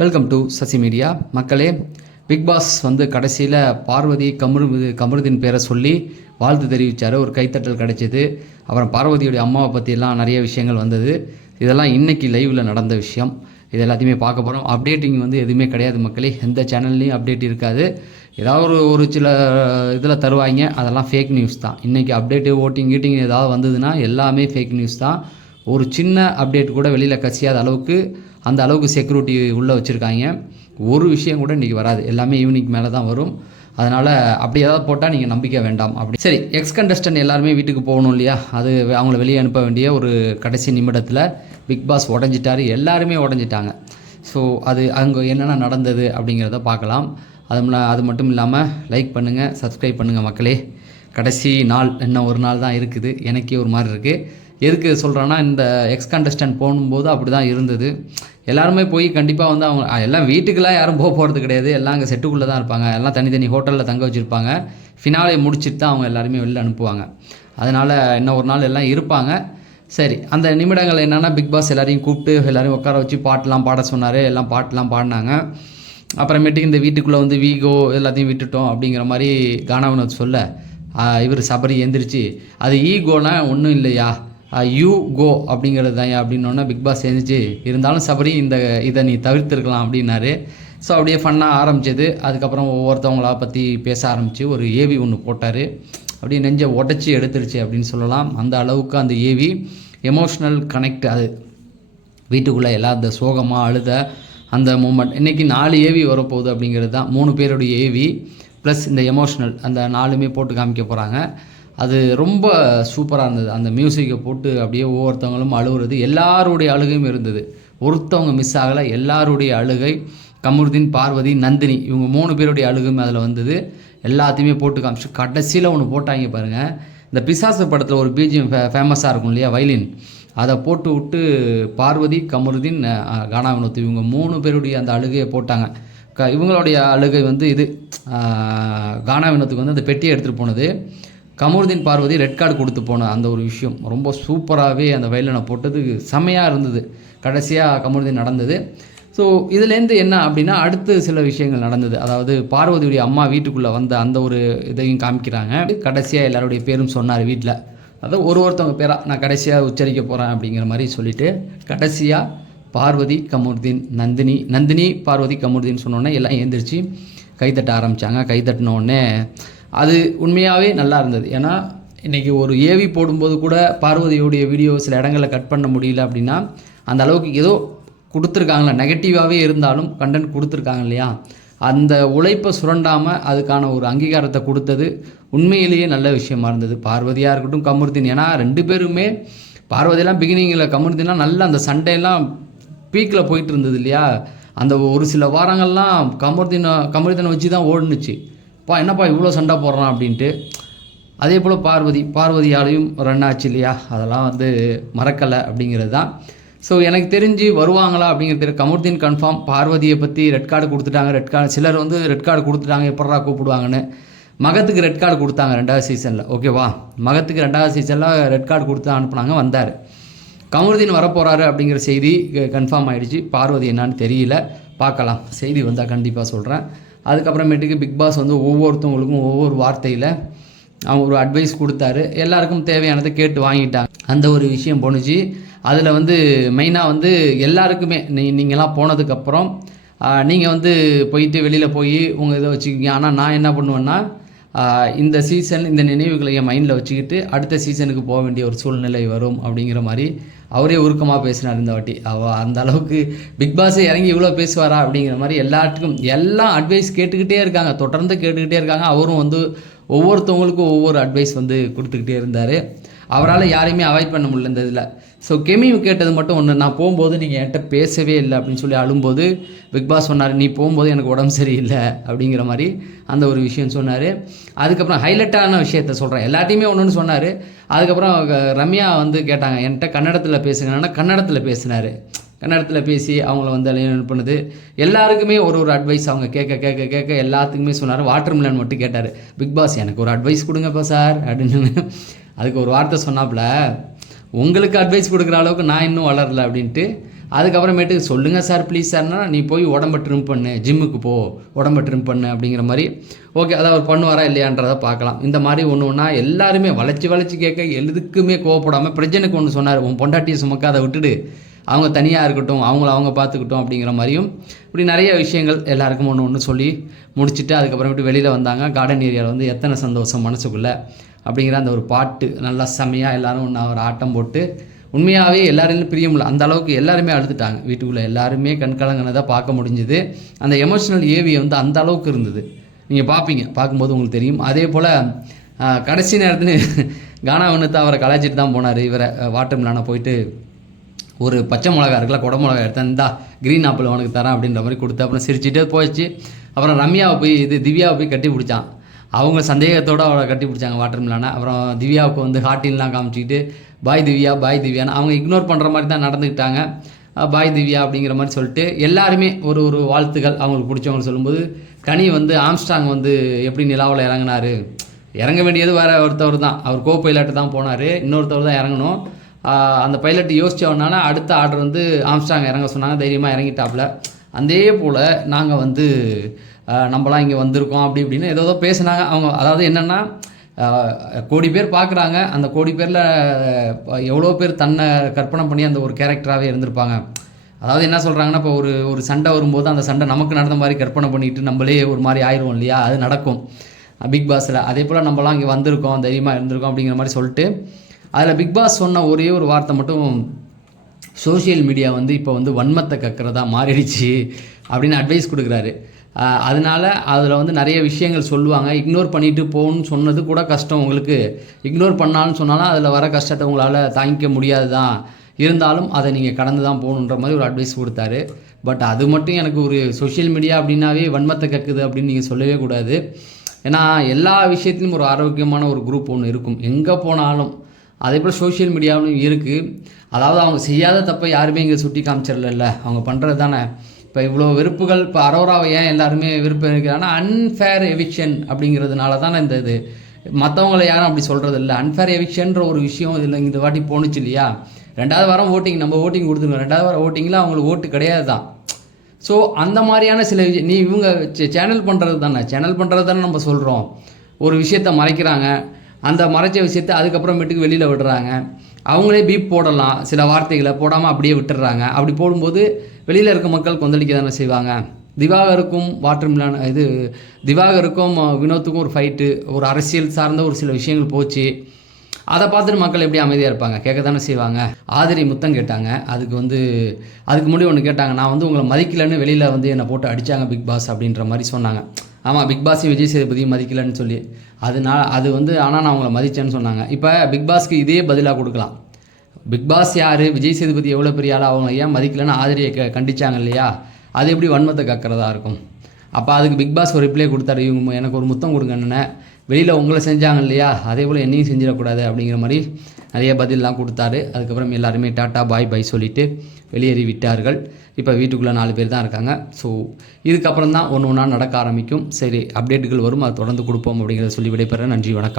Welcome to Sasi media மக்களே Bigg Boss வந்து கடைசியில் பார்வதி கமரு கமருதின் பேரை சொல்லி வாழ்த்து தெரிவித்தார் ஒரு கைத்தட்டல் கிடைச்சிது. அப்புறம் பார்வதியுடைய அம்மாவை பற்றியெல்லாம் நிறைய விஷயங்கள் வந்தது. இதெல்லாம் இன்னைக்கு லைவில் நடந்த விஷயம். இது எல்லாத்தையுமே பார்க்க போகிறோம் அப்டேட்டிங் வந்து எதுவுமே கிடையாது மக்களே. எந்த சேனல்லையும் அப்டேட் இருக்காது. ஏதாவது ஒரு ஒரு சில இதில் தருவாங்க. அதெல்லாம் ஃபேக் நியூஸ் தான். இன்றைக்கி அப்டேட்டு ஓட்டிங் கீட்டிங் ஏதாவது வந்ததுன்னா எல்லாமே ஃபேக் நியூஸ் தான். ஒரு சின்ன அப்டேட் கூட வெளியில் கசியாத அளவுக்கு அந்த அளவுக்கு செக்யூரிட்டி உள்ளே வச்சுருக்காங்க. ஒரு விஷயம் கூட இன்றைக்கி வராது. எல்லாமே ஈவினிங் மேலே தான் வரும். அதனால் அப்படி ஏதாவது போட்டால் நீங்கள் நம்பிக்கை வேண்டாம். அப்படி சரி எக்ஸ் கண்டஸ்டன் எல்லாருமே வீட்டுக்கு போகணும் இல்லையா? அது அவங்கள வெளியே அனுப்ப வேண்டிய ஒரு கடைசி நிமிடத்தில் பிக் பாஸ் உடஞ்சிட்டாரு. எல்லாருமே உடஞ்சிட்டாங்க. ஸோ அது அங்கே என்னென்ன நடந்தது அப்படிங்கிறத பார்க்கலாம். அது அது மட்டும் இல்லாமல் லைக் பண்ணுங்கள் சப்ஸ்கிரைப் பண்ணுங்கள் மக்களே. கடைசி நாள் இன்னும் ஒரு நாள் தான் இருக்குது. எனக்கே ஒரு மாதிரி இருக்குது எதுக்கு சொல்கிறேன்னா இந்த எக்ஸ் கண்டஸ்டன்ட் போகும்போது அப்படி தான் இருந்தது. எல்லாருமே போய் கண்டிப்பாக வந்து அவங்க எல்லாம் வீட்டுக்கெல்லாம் யாரும் போக போகிறது கிடையாது. எல்லாம் அங்கே செட்டுக்குள்ளே தான் இருப்பாங்க. எல்லாம் தனித்தனி ஹோட்டலில் தங்க வச்சுருப்பாங்க. ஃபினாலே முடிச்சிட்டு தான் அவங்க எல்லாருமே வெளில அனுப்புவாங்க. அதனால் இன்னும் ஒரு நாள் எல்லாம் இருப்பாங்க. சரி அந்த நிமிடங்கள் என்னென்னா பிக் பாஸ் எல்லாரையும் கூப்பிட்டு எல்லாரையும் உட்கார வச்சு பாட்டெலாம் பாட சொன்னார். எல்லாம் பாட்டெலாம் பாடினாங்க. அப்புறமேட்டுக்கு இந்த வீட்டுக்குள்ளே வந்து வீகோ எல்லாத்தையும் விட்டுட்டோம் அப்படிங்கிற மாதிரி கானாவினோத் சொல்ல இவர் சபரி எந்திரிச்சு அது ஈகோனா ஒன்றும் இல்லையா? யூ கோ அப்படிங்கிறது தான் அப்படின்னோடனே பிக் பாஸ் எழுந்துச்சு. இருந்தாலும் சபரி இந்த இதை நீ தவிர்த்துருக்கலாம் அப்படின்னாரு. ஸோ அப்படியே ஃபன்னாக ஆரம்பிச்சது. அதுக்கப்புறம் ஒவ்வொருத்தவங்களா பற்றி பேச ஆரம்பித்து ஒரு ஏவி ஒன்று போட்டார். அப்படியே நெஞ்சை உடச்சி எடுத்துருச்சு அப்படின்னு சொல்லலாம். அந்த அளவுக்கு அந்த ஏவி எமோஷ்னல் கனெக்ட் அது வீட்டுக்குள்ளே எல்லா அந்த சோகமாக அழுத அந்த மூமெண்ட் இன்றைக்கி நாலு ஏவி வரப்போகுது அப்படிங்கிறது தான். மூணு பேருடைய ஏவி ப்ளஸ் இந்த எமோஷ்னல் அந்த நாலுமே போட்டு காமிக்க போகிறாங்க அது ரொம்ப சூப்பராக இருந்தது. அந்த மியூசிக்கை போட்டு அப்படியே ஒவ்வொருத்தவங்களும் அழுகுறது எல்லாருடைய அழுகையும் இருந்தது. ஒருத்தவங்க மிஸ் ஆகலை எல்லாருடைய அழுகை கமருதீன் பார்வதி நந்தினி இவங்க மூணு பேருடைய அழுகையும் அதில் வந்தது. எல்லாத்தையுமே போட்டு காமிச்சு கடைசியில் ஒன்று போட்டாங்க பாருங்கள் இந்த பிசாசு படத்தில் ஒரு பிஜிஎம் ஃபே ஃபேமஸாக இருக்கும் இல்லையா வைலின் அதை போட்டு விட்டு பார்வதி கமருதீன் கானா வினோத் இவங்க மூணு பேருடைய அந்த அழுகையை போட்டாங்க. க இவங்களுடைய அழுகை வந்து இது அஹ், கானா வினோத்துக்கு வந்து அந்த பெட்டியை எடுத்துகிட்டு போனது. கமருதீன் பார்வதி ரெட் கார்டு கொடுத்து போன அந்த ஒரு விஷயம். ரொம்ப சூப்பராகவே அந்த வயலினை போட்டது செமையாக இருந்தது. கடைசியாக கமருதீன் நடந்தது. ஸோ இதுலேருந்து என்ன அப்படின்னா அடுத்து சில விஷயங்கள் நடந்தது. அதாவது பார்வதியுடைய அம்மா வீட்டுக்குள்ளே வந்த அந்த ஒரு இதையும் காமிக்கிறாங்க. கடைசியாக எல்லாருடைய பேரும் சொன்னார் வீட்டில் அதாவது ஒரு ஒருத்தவங்க பேராக நான் கடைசியாக உச்சரிக்க போகிறேன் அப்படிங்கிற மாதிரி சொல்லிட்டு கடைசியாக பார்வதி கமருதீன் நந்தினி நந்தினி பார்வதி கமருதீன் சொன்னோன்னே எல்லாம் எழுந்திரிச்சு கைத்தட்ட ஆரம்பித்தாங்க கைத்தட்டின அது உண்மையாகவே நல்லா இருந்தது. ஏன்னா இன்றைக்கி ஒரு ஏவி போடும்போது கூட பார்வதியோடைய வீடியோ சில இடங்களில் கட் பண்ண முடியல அப்படின்னா அந்த அளவுக்கு ஏதோ கொடுத்துருக்காங்களா? நெகட்டிவாகவே இருந்தாலும் கண்டென்ட் கொடுத்துருக்காங்க இல்லையா? அந்த உழைப்பை சுரண்டாமல் அதுக்கான ஒரு அங்கீகாரத்தை கொடுத்தது உண்மையிலேயே நல்ல விஷயமா இருந்தது. பார்வதியாக இருக்கட்டும் கமருதீன். ஏன்னா ரெண்டு பேருமே பார்வதியெல்லாம் பிகினிங்கில் கமருதீன்லாம் நல்ல அந்த சண்டையெல்லாம் பீக்கில் போயிட்டு இருந்தது இல்லையா? அந்த ஒரு சில வாரங்கள்லாம் கமருதீனை கமருதீனை வச்சு தான் ஓடுனுச்சு. பா என்னப்பா இவ்வளோ சண்டை போடுறான் அப்படின்ட்டு. அதே போல் பார்வதி பார்வதியாலையும் ரன் ஆச்சு இல்லையா? அதெல்லாம் வந்து மறக்கலை அப்படிங்கிறது தான். ஸோ எனக்கு தெரிஞ்சு வருவாங்களா அப்படிங்கிறது கமுர்தீன் கன்ஃபார்ம் பார்வதியை பற்றி ரெட் கார்டு கொடுத்துட்டாங்க. ரெட் கார்டு சிலர் வந்து ரெட் கார்டு கொடுத்துட்டாங்க. எப்படா கூப்பிடுவாங்கன்னு. மகத்துக்கு ரெட் கார்டு கொடுத்தாங்க ரெண்டாவது சீசனில் ஓகேவா மகத்துக்கு ரெண்டாவது சீசனில் ரெட் கார்டு கொடுத்து அனுப்புனாங்க வந்தார். கமருதீன் வரப்போகிறாரு அப்படிங்கிற செய்தி கன்ஃபார்ம் ஆகிடுச்சு பார்வதி என்னான்னு தெரியல. பார்க்கலாம். செய்தி வந்தால் கண்டிப்பாக சொல்கிறேன் அதுக்கப்புறமேட்டுக்கு பிக் பாஸ் வந்து ஒவ்வொருத்தவங்களுக்கும் ஒவ்வொரு வார்த்தையில் அவங்க ஒரு அட்வைஸ் கொடுத்தாரு. எல்லாருக்கும் தேவையானதை கேட்டு வாங்கிட்டாங்க. அந்த ஒரு விஷயம் போணுச்சு. அதில் வந்து மெயினாக வந்து எல்லாருக்குமே நீ நீங்களாம் போனதுக்கப்புறம் நீங்கள் வந்து போயிட்டு வெளியில் போய் உங்கள் இதை வச்சுக்கிங்க. ஆனால் நான் என்ன பண்ணுவேன்னா இந்த சீசன் இந்த நினைவுகளை என் மைண்டில் வச்சுக்கிட்டு அடுத்த சீசனுக்கு போக வேண்டிய ஒரு சூழ்நிலை வரும் அப்படிங்கிற மாதிரி அவரே உருக்கமாக பேசினார் இந்த வாட்டி. அவ அந்த அளவுக்கு பிக் பாஸே இறங்கி இவ்வளோ பேசுவாரா அப்படிங்கிற மாதிரி எல்லாத்துக்கும் எல்லாம் அட்வைஸ் கேட்டுக்கிட்டே இருக்காங்க. தொடர்ந்து கேட்டுக்கிட்டே இருக்காங்க. அவரும் வந்து ஒவ்வொருத்தவங்களுக்கும் ஒவ்வொரு அட்வைஸ் வந்து கொடுத்துக்கிட்டே இருந்தார். அவரால் யாரையுமே அவாய்ட் பண்ண முடியல இந்த இதில். ஸோ கெமி கேட்டது மட்டும் ஒன்று நான் போகும்போது நீங்கள் என்கிட்ட பேசவே இல்லை அப்படின்னு சொல்லி அழும்போது பிக் பாஸ் சொன்னார் நீ போகும்போது எனக்கு உடம்பு சரியில்லை அப்படிங்கிற மாதிரி அந்த ஒரு விஷயம் சொன்னார். அதுக்கப்புறம் ஹைலைட்டான விஷயத்த சொல்கிறேன் எல்லாத்தையுமே ஒன்று ஒன்று சொன்னார். அதுக்கப்புறம் ரம்யா வந்து கேட்டாங்க என்கிட்ட கன்னடத்தில் பேசுங்கன்னா கன்னடத்தில் பேசினார். கன்னடத்தில் பேசி அவங்கள வந்து அலையன் பண்ணுது. எல்லாருக்குமே ஒரு ஒரு அட்வைஸ் அவங்க கேட்க கேட்க கேட்க எல்லாத்துக்குமே சொன்னார். வாட்டர் மிலன் மட்டும் கேட்டார். பிக் பாஸ் எனக்கு ஒரு அட்வைஸ் கொடுங்கப்பா சார் அப்படின்னு. அதுக்கு ஒரு வார்த்தை சொன்னாப்புல உங்களுக்கு அட்வைஸ் கொடுக்குற அளவுக்கு நான் இன்னும் வளரல அப்படின்ட்டு அதுக்கப்புறமேட்டு சொல்லுங்கள் சார் ப்ளீஸ் சார்னா நீ போய் உடம்ப ட்ரிம் பண்ணு ஜிம்முக்கு போ உடம்ப ட்ரிம் பண்ணு அப்படிங்கிற மாதிரி ஓகே அதை அவர் பண்ணுவாரா இல்லையான்றதை பார்க்கலாம். இந்த மாதிரி ஒன்று ஒன்றா எல்லாருமே வளைச்சி வளைச்சி கேட்க எதுக்குமே கோவப்படாமல் பிரஜனுக்கு ஒன்று சொன்னார் உன் பொண்டாட்டியை சுமக்காத விட்டுடு. அவங்க தனியாக இருக்கட்டும் அவங்கள அவங்க பார்த்துக்கிட்டோம் அப்படிங்கிற மாதிரியும் இப்படி நிறைய விஷயங்கள் எல்லாருக்கும் ஒன்று ஒன்று சொல்லி முடிச்சுட்டு அதுக்கப்புறமேட்டு வெளியில் வந்தாங்க. கார்டன் ஏரியாவில் வந்து எத்தனை சந்தோஷம் மனசுக்குள்ளே அப்படிங்கிற அந்த ஒரு பாட்டு நல்லா செமையாக எல்லாரும் ஒன்று ஒரு ஆட்டம் போட்டு உண்மையாகவே எல்லாரும் பிரியமில்ல அந்த அளவுக்கு எல்லாருமே அழுதுட்டாங்க. வீட்டுக்குள்ளே எல்லாருமே கண்கலங்கினதை பார்க்க முடிஞ்சுது. அந்த எமோஷனல் ஏவியை வந்து அந்த அளவுக்கு இருந்தது. நீங்கள் பார்ப்பீங்க. பார்க்கும்போது உங்களுக்கு தெரியும். அதே போல் கடைசி நேரத்தில் கானா ஒன்று தான் அவரை கலாய்ச்சிட்டு தான் போனார். இவரை வாட்டர் மிலான போயிட்டு ஒரு பச்சை மிளகா இருக்குல்ல குட மிளகா எடுத்தேன். இந்தா க்ரீன் ஆப்பிள் உனக்கு தரேன் அப்படின்ற மாதிரி கொடுத்து அப்புறம் சிரிச்சுட்டே போயிடுச்சு. அப்புறம் ரம்யாவை போய் இது திவ்யாவை போய் கட்டி பிடிச்சான். அவங்க சந்தேகத்தோடு அவளை கட்டி பிடிச்சாங்க வாட்டர் மிலானை அப்புறம் திவ்யாவுக்கு வந்து ஹாட்டின்லாம் காமிச்சிக்கிட்டு பாய் திவ்யா பாய் திவ்யான்னு. அவங்க இக்னோர் பண்ணுற மாதிரி தான் நடந்துக்கிட்டாங்க. பாய் திவ்யா அப்படிங்கிற மாதிரி சொல்லிட்டு எல்லாருமே ஒரு ஒரு வாழ்த்துக்கள் அவங்களுக்கு பிடிச்சவங்க சொல்லும்போது கனி வந்து ஆம்ஸ்டாங் வந்து எப்படி நிலாவில் இறங்குனாரு? இறங்க வேண்டியது வேறு ஒருத்தவர் தான். அவர் கோ பைலட்டு தான் போனார். இன்னொருத்தவர் தான் இறங்கணும். அந்த பைலட் யோசிச்சவனால அடுத்த ஆர்டர் வந்து ஆம்ஸ்டாங் இறங்க சொன்னாங்க தைரியமாக இறங்கிட்டாப்புல அதே போல் நாங்கள் வந்து நம்மளாம் நம்மலாம் இங்கே வந்திருக்கோம் அப்படி இப்படின்னு ஏதோ ஏதோ பேசுனாங்க. அவங்க அதாவது என்னென்னா கோடி பேர் பார்க்குறாங்க அந்த கோடி பேரில் எவ்வளோ பேர் தன்னை கற்பனை பண்ணி அந்த ஒரு கேரக்டராகவே இருந்திருப்பாங்க. அதாவது என்ன சொல்கிறாங்கன்னா இப்போ ஒரு ஒரு சண்டை வரும்போது அந்த சண்டை நமக்கு நடந்த மாதிரி கற்பனை பண்ணிட்டு நம்மளே ஒரு மாதிரி ஆயிடுவோம் இல்லையா? அது நடக்கும். பிக் பாஸில். அதே போல் நம்மலாம் இங்கே வந்திருக்கோம் தைரியமாக இருந்திருக்கோம் அப்படிங்கிற மாதிரி சொல்லிட்டு அதில் பிக் பாஸ் சொன்ன ஒரே ஒரு வார்த்தை மட்டும் சோஷியல் மீடியா வந்து இப்போ வந்து வன்மத்தை கக்கிறதா மாறிடுச்சு அப்படின்னு அட்வைஸ் கொடுக்குறாரு. அதனால் அதனால அதில் வந்து நிறைய விஷயங்கள் சொல்லுவாங்க. இக்னோர் பண்ணிட்டு போகணும்னு சொன்னது கூட கஷ்டம் உங்களுக்கு. இக்னோர் பண்ணாலும் சொன்னாலும் அதில் வர கஷ்டத்தை உங்களால் தாங்கிக்க முடியாது தான் இருந்தாலும் அதை நீங்கள் கடந்து தான் போகணுன்ற மாதிரி ஒரு அட்வைஸ் கொடுத்தாரு. பட் அது மட்டும் எனக்கு ஒரு சோஷியல் மீடியா அப்படின்னாவே வன்மத்தை கக்குது அப்படின்னு நீங்கள் சொல்லவே கூடாது. ஏன்னா எல்லா விஷயத்துலையும் ஒரு ஆரோக்கியமான ஒரு குரூப் ஒன்று இருக்கும். எங்கே போனாலும் அதே போல் சோஷியல் மீடியாவிலும் இருக்குது அதாவது அவங்க செய்யாத தப்பை யாருமே இங்கே சுட்டி காமிச்சிடல அவங்க பண்ணுறது தானே. இப்போ இவ்வளோ வெறுப்புகள் இப்போ அரோராவை ஏன் எல்லாருமே விருப்பம் இருக்கிறாங்கன்னா அன்ஃபேர் எவிக்ஷன் அப்படிங்கிறதுனால தானே இந்த இது. மற்றவங்கள யாரும் அப்படி சொல்கிறது இல்லை அன்ஃபேர் எவிக்ஷன்ற ஒரு விஷயம் இதில் இந்த வாட்டி போணுச்சு இல்லையா? ரெண்டாவது வாரம் ஓட்டிங் நம்ம ஓட்டிங் கொடுத்துருக்கோம். ரெண்டாவது வாரம் ஓட்டிங்கில் அவங்களுக்கு ஓட்டு கிடையாது தான். ஸோ அந்த மாதிரியான சில விஷயம் நீ இவங்க சேனல் பண்ணுறது தானே. சேனல் பண்ணுறது தானே நம்ம சொல்கிறோம் ஒரு விஷயத்த மறைக்கிறாங்க. அந்த மறைச்ச விஷயத்த அதுக்கப்புறமேட்டுக்கு வெளியில் விடுறாங்க. அவங்களே பீப் போடலாம். சில வார்த்தைகளை போடாமல் அப்படியே விட்டுடுறாங்க அப்படி போடும்போது வெளியில் இருக்க மக்கள் கொந்தளிக்க தானே செய்வாங்க. திவாகருக்கும் வாட்டர் மிலான் இது திவாகருக்கும் வினோத்துக்கும் ஒரு ஃபைட்டு ஒரு அரசியல் சார்ந்த ஒரு சில விஷயங்கள் போச்சு. அதை பார்த்துட்டு மக்கள் எப்படி அமைதியாக இருப்பாங்க? கேட்க தானே செய்வாங்க. ஆதிரி முத்தம் கேட்டாங்க. அதுக்கு வந்து அதுக்கு முன்னாடி ஒன்று கேட்டாங்க. நான் வந்து உங்களை மதிக்கலன்னு வெளியில் வந்து என்னை போட்டு அடித்தாங்க பிக் பாஸ் அப்படின்ற மாதிரி சொன்னாங்க. ஆமாம் பிக் பாஸையும் விஜய் சேதுபதி மதிக்கலைன்னு சொல்லி. அதனால அது வந்து ஆனால் நான் அவங்கள மதித்தேன்னு சொன்னாங்க. இப்போ பிக் பாஸ்க்கு இதே பதிலாக கொடுக்கலாம். பிக் பாஸ் யார்? விஜய் சேதுபதி எவ்வளோ பெரிய ஆள்? அவங்க ஏன் மதிக்கலன்னு ஆதிரியை க கண்டிச்சாங்க இல்லையா? அது எப்படி வன்மத்தை கக்கிறதா இருக்கும்? அப்போ அதுக்கு பிக் பாஸ் ஒரு ரிப்ளை கொடுத்தாரு. இவங்க எனக்கு ஒரு முத்தம் கொடுங்க வெளியில் உங்களை செஞ்சாங்க இல்லையா? அதே போல் என்னையும் செஞ்சிடக்கூடாது அப்படிங்கிற மாதிரி நிறைய பதிலெலாம் கொடுத்தாரு. அதுக்கப்புறம் எல்லாருமே டாட்டா பாய் பை சொல்லிவிட்டு வெளியேறி விட்டார்கள். இப்போ வீட்டுக்குள்ளே நாலு பேர் தான் இருக்காங்க. ஸோ இதுக்கப்புறம் தான் ஒன்று ஒன்றா நடக்க ஆரம்பிக்கும். சரி அப்டேட்டுகள் வரும். அதை தொடர்ந்து கொடுப்போம் அப்படிங்கிறத சொல்லி விடைபெறேன். நன்றி வணக்கம்.